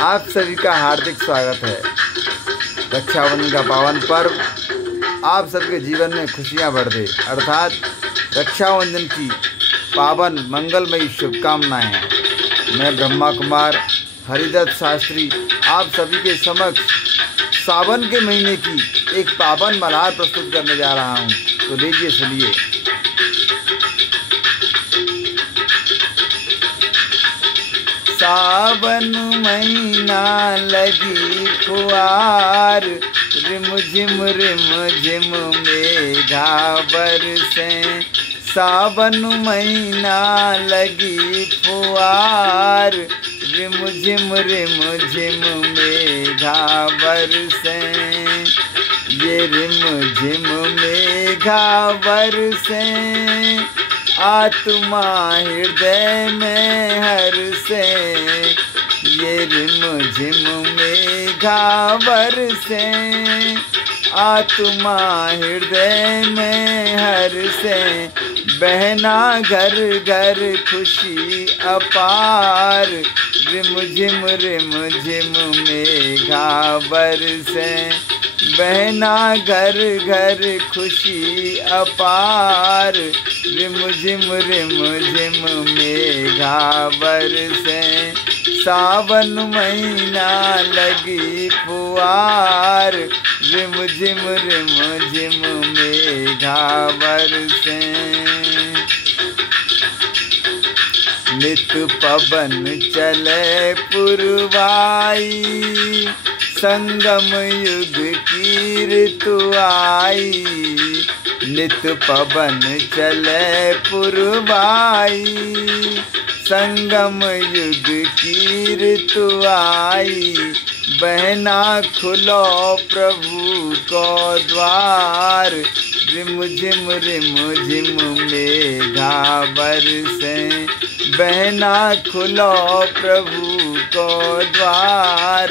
आप सभी का हार्दिक स्वागत है। रक्षाबंधन का पावन पर्व आप सबके जीवन में खुशियां भर दे, अर्थात रक्षाबंधन की पावन मंगलमयी शुभकामनाएं। मैं ब्रह्मा कुमार हरिदत्त शास्त्री आप सभी के समक्ष सावन के महीने की एक पावन मल्हार प्रस्तुत करने जा रहा हूं, तो लीजिए सुनिए। सावन महीना लगी फुहार, रिम झिम मेघा बरसे। सावन महीना लगी फुहार, रिम झिम मेघा बरसे। ये रिम झिम मेघा बरसे, आत्मा हृदय में हर्षे। ये रिम झिम मेघा बरसे, आत्मा हृदय में हर्षे। बहना घर घर खुशी अपार, रिम झिम मेघा बरसे। बहना घर घर खुशी अपार, रिम झिम मेघा बरसे। सावन महीना लगी फुहार, रिम झिम मेघा बरसे। नित पवन चले पुरवाई, संगम युग की ऋतु आई। नित पवन चले पुरवाई, संगम युग की ऋतु आई। बहना खुलो प्रभु को द्वार, रिम झिम मेघा बरसे। बहना खुलो प्रभु को द्वार,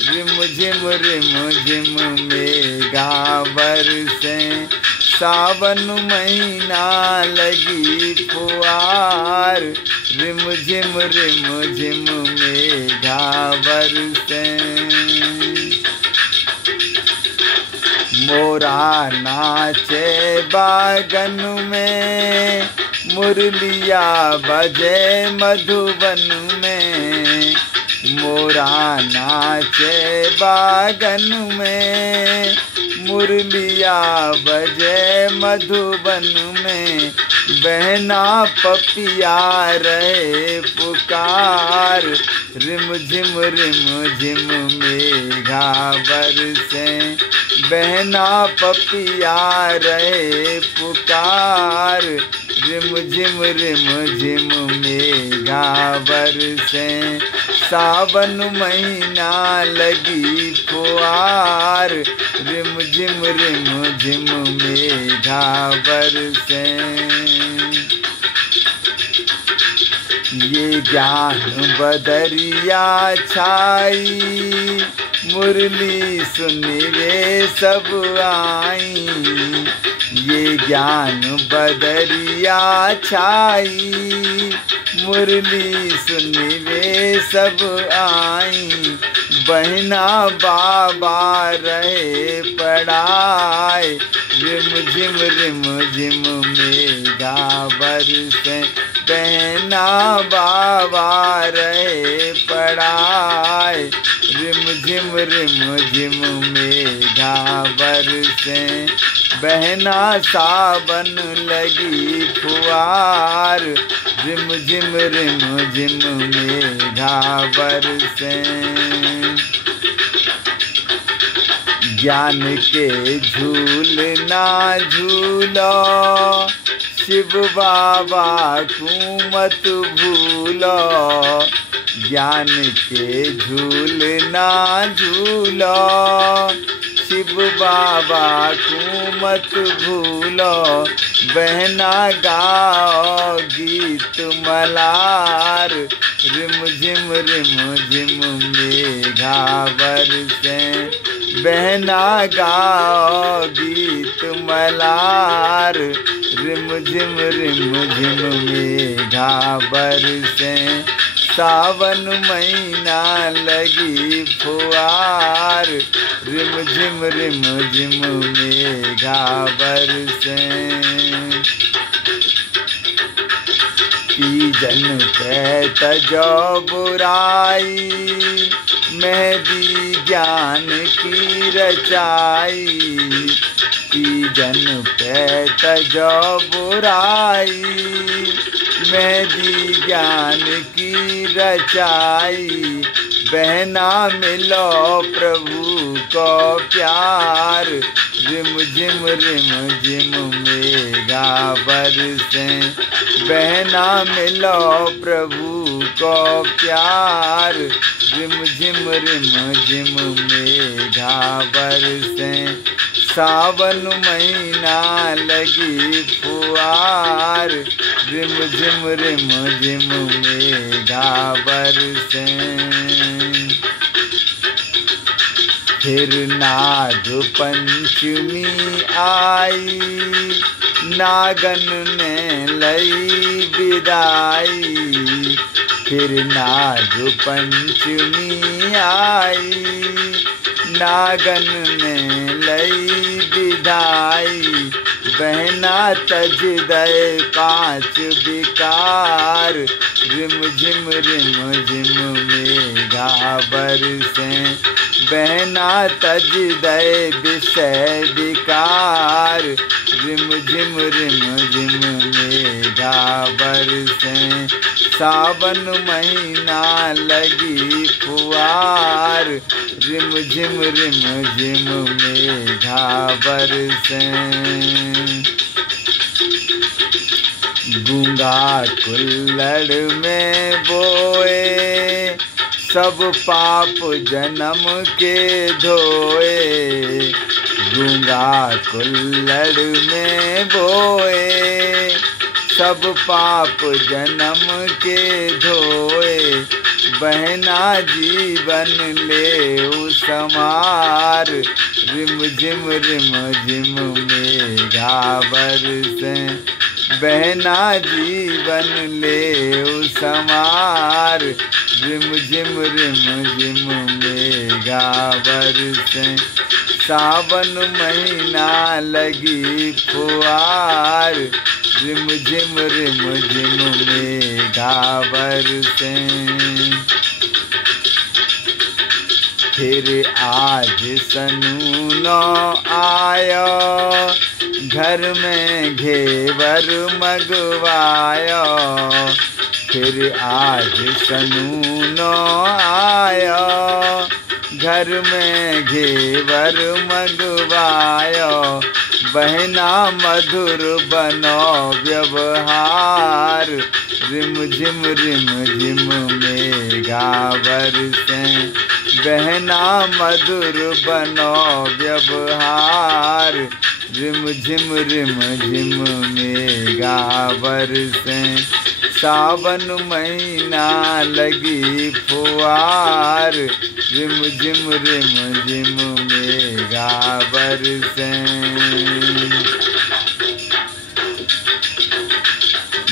रिम झिम मेघा बरसे। सावन महीना लगी फुहार, रिम झिम मेघा बरसे। मोरा नाचे बागन में, मुरलिया बजे मधुबन में। मोरा नाचे बागन में, मुरलिया बजे मधुबन में। बहना पपिया रहे पुकार, रिम झिम मेघा बरसे। बहना पपिया रहे पुकार, रिम झिम मेघा बरसे। सावन महीना लगी फुहार, रिम झिम मेघा बरसे। ये ज्ञान बदरिया छाई, मुरली सुनिए सब आई। ये ज्ञान बदरिया छाई, मुरली सुनिए सब आई। बहना बाबा रहे पढ़ाए, रिम झिम मेघा बरसे। बहना बाबा रहे पढ़ाए, रिम झिम मेघा बरसे। बहना सावन लगी फुहार, रिम झिम मेघा बरसे। ज्ञान के झूलना झूलो, शिव बाबा को मत भूलो। ज्ञान के झूलना झूलो, शिव बाबा को मत भूलो। बहना गाओ गीत मल्हार, रिम झिम मेघा बरसे। बहना गाओ गीत मल्हार, रिम झिम मेघा बरसे। सावन महीना लगी फुहार, रिम झिम मेघा बरसे। तीजन पे तजो बुराई, मेहंदी ज्ञान की रचाई। तीजन पे तजो बुराई, मेहंदी ज्ञान की रचाई। बहना मिलो प्रभु को प्यार, रिम झिम मेघा बरसे। बहना मिलो प्रभु को प्यार, रिम झिम मेघा बरसे। सावन महीना लगी फुहार, रिम झिम मेघा बरसे। फिर नाग पंचमी आई, नागन ने लई विदाई। फिर नाग पंचमी आई, नागन ने लई विदाई। बहना तज दे 5 विकार, रिम झिम मेघा बरसे। बहना तज दे विषय विकार, रिम झिम मेघा बरसे। सावन महीना लगी फुहार, रिम झिम मेघा बरसे। गूंगा कुल्हड़ में बोए, सब पाप जन्म के धोए। गूंगा कुल्हड़ में बोए, सब पाप जन्म के धोए। बहना जीवन ले समार, रिम झिम मेघा बरसे। बहना जीवन ले समार, रिम झिम मेघा बरसे। सावन महीना लगी फुहार, रिम झिम मेघा बरसे। फिर आज सनूनो आयो, घर में घेवर मगवायो। फिर आज सनूनो आयो, घर में घेवर मगवायो। बहना मधुर बनो व्यवहार, रिम झिम मेघा बरसे। बहना मधुर बनो व्यवहार, रिम झिम मेघा बरसे। सावन महीना लगी फुहार, रिम झिम मेघा बरसे।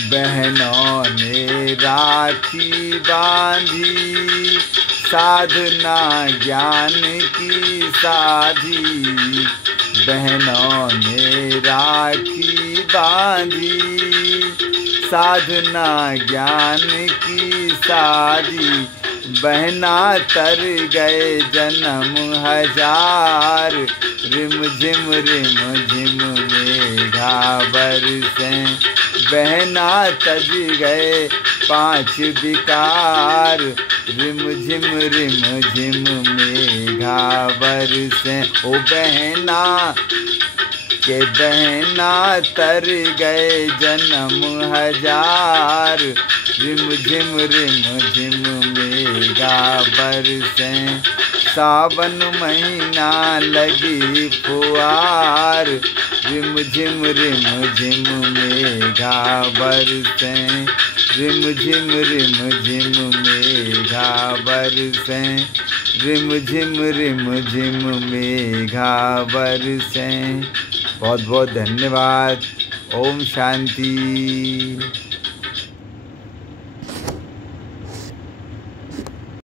बहनों ने राखी बांधी, साधना ज्ञान की साधी। बहनों ने राखी बांधी, साधना ज्ञान की साधी। बहना तर गए जन्म हजार, रिम झिम मेघा बरसे। बहना तज गए 5 विकार, रिम झिम मेघा बरसे। ओ बहना के बहना तर गए जन्म हजार, रिम झिम मेघा बरसे। सावन महीना लगी फुहार, रिम झिम मेघा बरसे। रिम झिम मेघा बरसे। रिम झिम मेघा बरसे। बहुत बहुत धन्यवाद। ओम शांति।